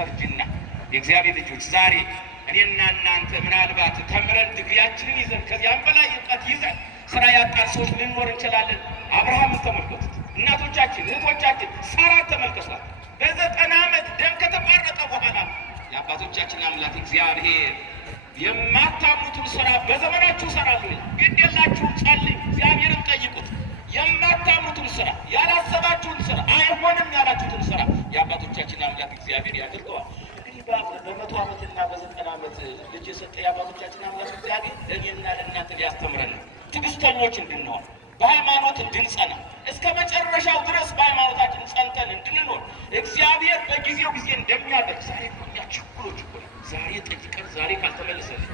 ከርጅና የእግዚአብሔር ልጆች ዛሬ እኔና እናንተ ምናልባት ተምረን ድግሪያችንን ይዘን ከዚያም በላይ እውቀት ይዘን ስራ ያጣን ሰዎች ልንኖር እንችላለን። አብርሃምን ተመልከቱት፣ እናቶቻችን እህቶቻችን ሳራን ተመልከቷት። በ90 ዓመት ደም ከተቋረጠ በኋላ የአባቶቻችን አምላክ እግዚአብሔር የማታምኑትን ስራ በዘመናችሁ እሰራለሁ። ግድ የላችሁም፣ ጸልዩ፣ እግዚአብሔርን ጠይቁት። የማታምኑትን ስራ፣ ያላሰባችሁን ስራ፣ አይሆንም ያላችሁትን ስራ የአባቶቻችን አምላክ እግዚአብሔር ያደርገዋል። እንግዲህ በ100 ዓመትና በ90 ዓመት ልጅ የሰጠ የአባቶቻችን አምላክ እግዚአብሔር ለእኔና ለእናንተ ሊያስተምረን ነው። ትዕግስተኞች እንድንሆን፣ በሃይማኖት እንድንጸና፣ እስከ መጨረሻው ድረስ በሃይማኖታችን ጸንተን እንድንኖር እግዚአብሔር በጊዜው ጊዜ እንደሚያደርግ ዛሬ እኛ ችኩሎች እኮ ነን። ዛሬ ጠይቀን ዛሬ ካልተመለሰልን፣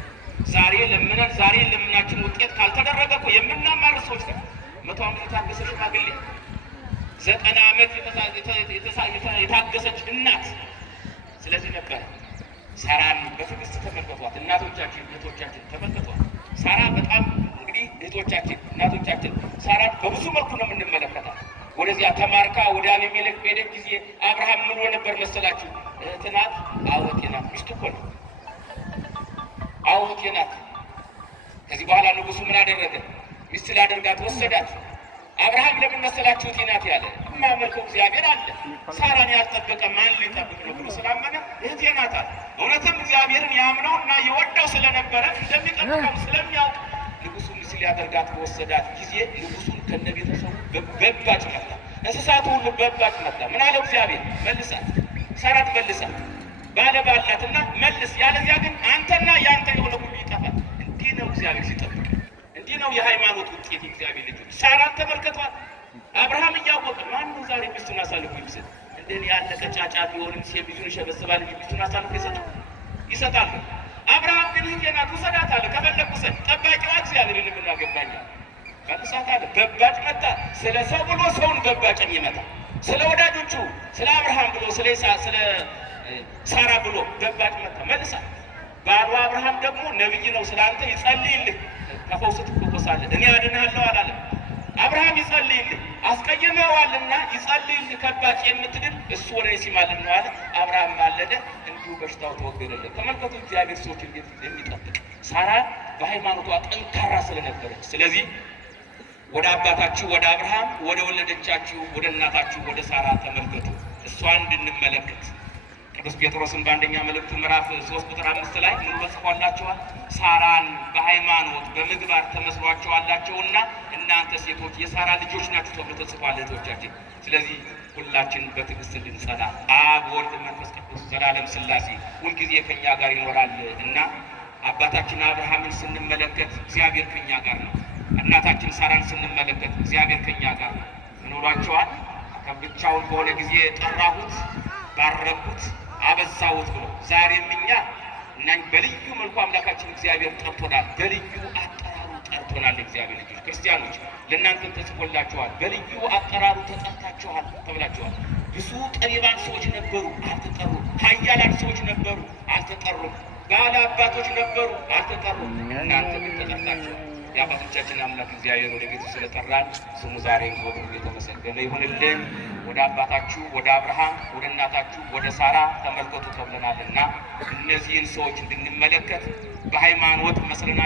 ዛሬ ለምነን ዛሬ ለምናችን ውጤት ካልተደረገ እኮ የምናማር ሰዎች ነን። 100 ዓመት የታገሰ ሽማግሌ፣ 90 ዓመት የታገሰች እናት። ስለዚህ ነበር ሳራን በትዕግስት ተመልከቷት። እናቶቻችን እህቶቻችን ተመልከቷት። ሳራ በጣም እንግዲህ እህቶቻችን እናቶቻችን ሳራን በብዙ መልኩ ነው የምንመለከታት። ወደዚያ ተማርካ ወደ አቤሜሌክ በሄደች ጊዜ አብርሃም ምን ሆነ ነበር መሰላችሁ? እህት ናት፣ አወቴ ናት። ሚስቱ እኮ ነው፣ አወቴ ናት። ከዚህ በኋላ ንጉሱ ምን አደረገ? ሚስት ላደርጋት ወሰዳት። አብርሃም ለምን መሰላችሁ እህቴ ናት ያለ? የማመልከው እግዚአብሔር አለ። ሳራን ያልጠበቀ ማን ሊጠብቅ ነው ብሎ ስላመነ እህቴ ናት አለ። እውነትም እግዚአብሔርን ያምነው እና የወደው ስለነበረ እንደሚጠብቀው ስለሚያውቅ ንጉሱ ሚስት ሊያደርጋት በወሰዳት ጊዜ ንጉሱን ከነቤተሰቡ በባጭ መታ፣ እንስሳቱ ሁሉ በባጭ መታ። ምን አለው እግዚአብሔር? መልሳት፣ ሳራት መልሳት፣ ባለ ባላትና መልስ፣ ያለዚያ ግን አንተና ያንተ የሆነ ሁሉ ይጠፋል። እንዲህ ነው እግዚአብሔር ሲጠብቅ። እንዲህ ነው የሃይማኖት ውጤት። እግዚአብሔር ልጆች ሳራን ተመልከቷት። አብርሃም እያወቀ ማነው ዛሬ ሚስቱን አሳልፎ ይሰጥ? እንደኔ ያለ ቀጫጫ ቢሆንም ሴቢዙን ይሸበስባል እንጂ ሚስቱን አሳልፎ ይሰጣል? አብርሃም ግን እህቴ ናት ውሰዳት አለ። ከፈለግ ውሰድ፣ ጠባቂዋ እግዚአብሔር ልምና ገባኛ መልሳት አለ። በባጭ መጣ። ስለ ሰው ብሎ ሰውን በባጭን ይመጣ፣ ስለ ወዳጆቹ ስለ አብርሃም ብሎ ስለ ሳራ ብሎ በባጭ መጣ። መልሳት። ባሉ አብርሃም ደግሞ ነብይ ነው፣ ስላንተ ይጸልይልህ፣ ከፈውስ ትፈወሳለህ፣ እኔ አድንሃለሁ አላለም። አብርሃም ይጸልይልህ፣ አስቀይመዋልና ይጸልይልህ፣ ከባጭ የምትድን እሱ ወደ ሲማልን ነው አለ። አብርሃም ማለደ፣ እንዲሁ በሽታው ተወገደለት። ተመልከቱ እግዚአብሔር ሰዎች እንዴት እንደሚጠብቅ። ሳራ በሃይማኖቷ ጠንካራ ስለነበረች፣ ስለዚህ ወደ አባታችሁ ወደ አብርሃም ወደ ወለደቻችሁ ወደ እናታችሁ ወደ ሳራ ተመልከቱ፣ እሷን እንድንመለከት። ቅዱስ ጴጥሮስን በአንደኛ መልእክቱ ምዕራፍ 3 ቁጥር 5 ላይ ምን ተጽፏላችኋል? ሳራን በሃይማኖት በምግባር ተመስሏቸዋላቸውና እናንተ ሴቶች የሳራ ልጆች ናችሁ ተብሎ ተጽፏል እህቶቻችን። ስለዚህ ሁላችን በትዕግስት እንድንጸና አብ ወልድ መንፈስ ቅዱስ ዘላለም ሥላሴ ሁልጊዜ ከኛ ጋር ይኖራል እና አባታችን አብርሃምን ስንመለከት እግዚአብሔር ከኛ ጋር ነው። እናታችን ሳራን ስንመለከት እግዚአብሔር ከኛ ጋር ነው። ምን ብሏቸዋል? ከብቻውን በሆነ ጊዜ ጠራሁት፣ ባረኩት፣ አበዛሁት ብሎ ዛሬም እኛ እና በልዩ መልኩ አምላካችን እግዚአብሔር ጠርቶናል። በልዩ አጠራሩ ጠርቶናል። እግዚአብሔር ልጆች ክርስቲያኖች ለእናንተም ተጽፎላችኋል። በልዩ አጠራሩ ተጠርታችኋል ተብላችኋል። ብዙ ጠቢባን ሰዎች ነበሩ፣ አልተጠሩም። ኃያላን ሰዎች ነበሩ፣ አልተጠሩም። ባለ አባቶች ነበሩ፣ አልተጠሩም። እናንተ ግን ተጠርታችኋል። የአባቶቻችን አምላክ እግዚአብሔር ወደ ቤቱ ስለጠራን ስሙ ዛሬ ወደ የተመሰገነ ይሁንልን። ወደ አባታችሁ ወደ አብርሃም ወደ እናታችሁ ወደ ሳራ ተመልከቱ ተብለናልና እነዚህን ሰዎች እንድንመለከት በሃይማኖት መስለናቸው